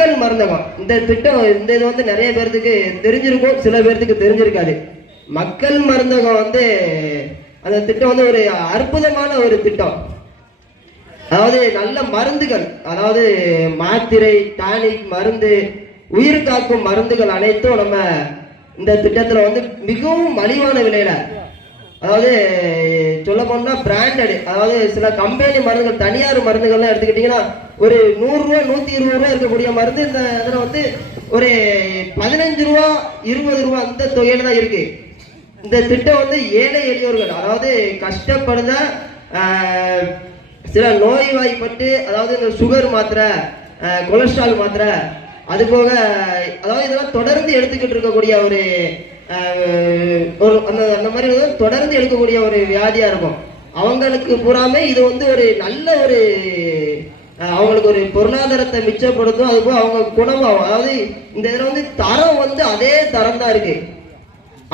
மக்கள் மருந்தகம் இந்த திட்டம் இந்த இது வந்து நிறைய பேர்த்துக்கு தெரிஞ்சிருக்கும், சில பேர்த்துக்கு தெரிஞ்சிருக்காது. மக்கள் மருந்தகம் வந்து அந்த திட்டம் வந்து ஒரு அற்புதமான ஒரு திட்டம். அதாவது நல்ல மருந்துகள், அதாவது மாத்திரை, டானிக், மருந்து, உயிர் காக்கும் மருந்துகள் அனைத்தும் நம்ம இந்த திட்டத்துல வந்து மிகவும் மலிவான விலையில, அதாவது சொல்ல போனா பிராண்டட், அதாவது சில கம்பெனி மருந்துகள், தனியார் மருந்துகள்லாம் எடுத்துக்கிட்டீங்கன்னா ஒரு 100 ரூபா 120 ரூபா இருக்கக்கூடிய மருந்து இந்த இதுல வந்து ஒரு 15 ரூபா 20 ரூபா அந்த தொகையில தான் இருக்கு. இந்த திட்டம் வந்து ஏழை எளியோர்கள், அதாவது கஷ்டப்படுத சில நோய்வாய்ப்பட்டு, அதாவது இந்த சுகர் மாத்திரை, கொலஸ்ட்ரால் மாத்திரை, அது போக அதாவது இதெல்லாம் தொடர்ந்து எடுத்துக்கிட்டு இருக்கக்கூடிய ஒரு அந்த மாதிரி தொடர்ந்து எடுக்கக்கூடிய ஒரு வியாதியா இருக்கும். அவங்களுக்கு பூராமே இது வந்து ஒரு நல்ல ஒரு அவங்களுக்கு ஒரு பொருளாதாரத்தை மிச்சப்படுத்தும். அது போக அவங்க குணமாகும். அதாவது இந்த இதுல வந்து தரம் வந்து அதே தரம் தான் இருக்கு.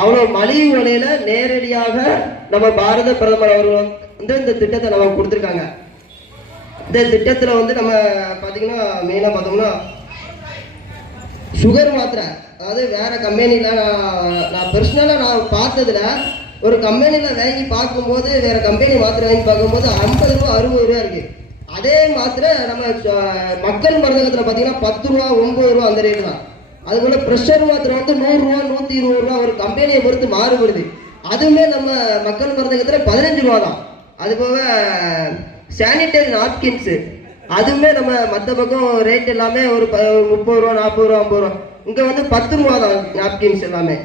அவ்வளவு மலிவு விலையில நேரடியாக நம்ம பாரத பிரதமர் அவர்கள் வந்து இந்த திட்டத்தை நமக்கு கொடுத்துருக்காங்க. இந்த திட்டத்துல வந்து நம்ம பாத்தீங்கன்னா மெயினா பார்த்தோம்னா சுகர் மாத்திரை, அதாவது வேற கம்பெனில நான் பர்சனலா நான் பார்த்ததுல ஒரு கம்பெனில வாங்கி பார்க்கும்போது, வேற கம்பெனி மாத்திரை வாங்கி பார்க்கும்போது 50 ரூபா 60 ரூபா இருக்கு. அதே மாத்திரை நம்ம மக்கள் மருந்தகத்துல பாத்தீங்கன்னா 10 ரூபா 9 ரூபா அந்த ரேட்டு தான். அது போல பிரஷர் மாத்திரை வந்து 100 ரூபா 120 ரூபா ஒரு கம்பெனியை பொறுத்து மாறுபடுது. அதுவுமே நம்ம மக்கள் மருந்தகத்துல 15 ரூபா தான். அது போக சானிடரி நாப்கின்ஸ், அதுவுமே நம்ம மற்ற பக்கம் ரேட் எல்லாமே ஒரு 30 ரூபா 40 ரூபா 50 ரூபா, இங்க வந்து 10 ரூபா தான் நாப்கின்ஸ் எல்லாமே.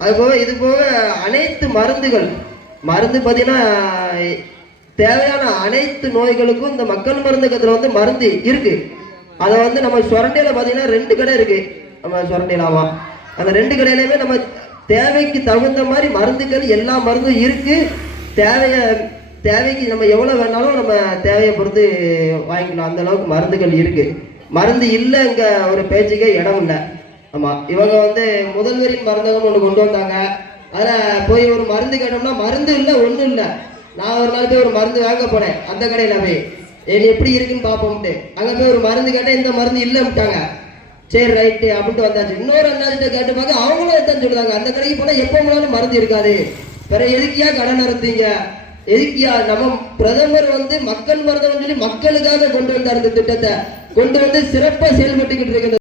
அது போக இது போக அனைத்து மருந்துகள், மருந்து பார்த்தீங்கன்னா தேவையான அனைத்து நோய்களுக்கும் இந்த மக்கள் மருந்தகத்துல வந்து மருந்து இருக்கு. அதை வந்து நம்ம சுரண்டையில பார்த்தீங்கன்னா 2 கடை இருக்கு. நம்ம சுரண்டையிலாமா அந்த 2 கடையிலுமே நம்ம தேவைக்கு தகுந்த மாதிரி மருந்துகள், எல்லா மருந்தும் இருக்கு. தேவைக்கு நம்ம எவ்வளவு வேணாலும் நம்ம தேவையை பொறுத்து வாங்கிக்கலாம், அந்த அளவுக்கு மருந்துகள் இருக்கு. மருந்து இல்லை இங்க ஒரு பேச்சுக்கே இடம் இல்லை. ஆமா, இவங்க வந்து முதல்வரின் மருந்தகம் ஒன்று கொண்டு வந்தாங்க. அதுல போய் ஒரு மருந்து கேட்டோம்னா மருந்து இல்லை, ஒன்றும் இல்லை. நான் ஒரு நாள் போய் ஒரு மருந்து வாங்க போனேன், அந்த கடையில போய் எப்படி இருக்குன்னு பார்ப்போம்ட்டு அங்க போய் ஒரு மருந்து கேட்டேன், இந்த மருந்து இல்லைன்னுட்டாங்க. சரி ரைட்டு அப்படின்ட்டு வந்தாச்சு. இன்னொரு அண்ணாச்சிட்ட கேட்டு பார்க்க அவங்களும் எத்தான் சொல்லுவாங்க, அந்த கடைக்கு போனா எப்போ போனாலும் மருந்து இருக்காது, வேற எதுக்கியா கடை நடத்துங்க, எதுக்கியா. நம்ம பிரதமர் வந்து மக்கள் மருந்தகம் சொல்லி மக்களுக்காக கொண்டு வந்தார். இந்த திட்டத்தை கொண்டு வந்து சிறப்பா செயல்பட்டுக்கிட்டு இருக்கிறது.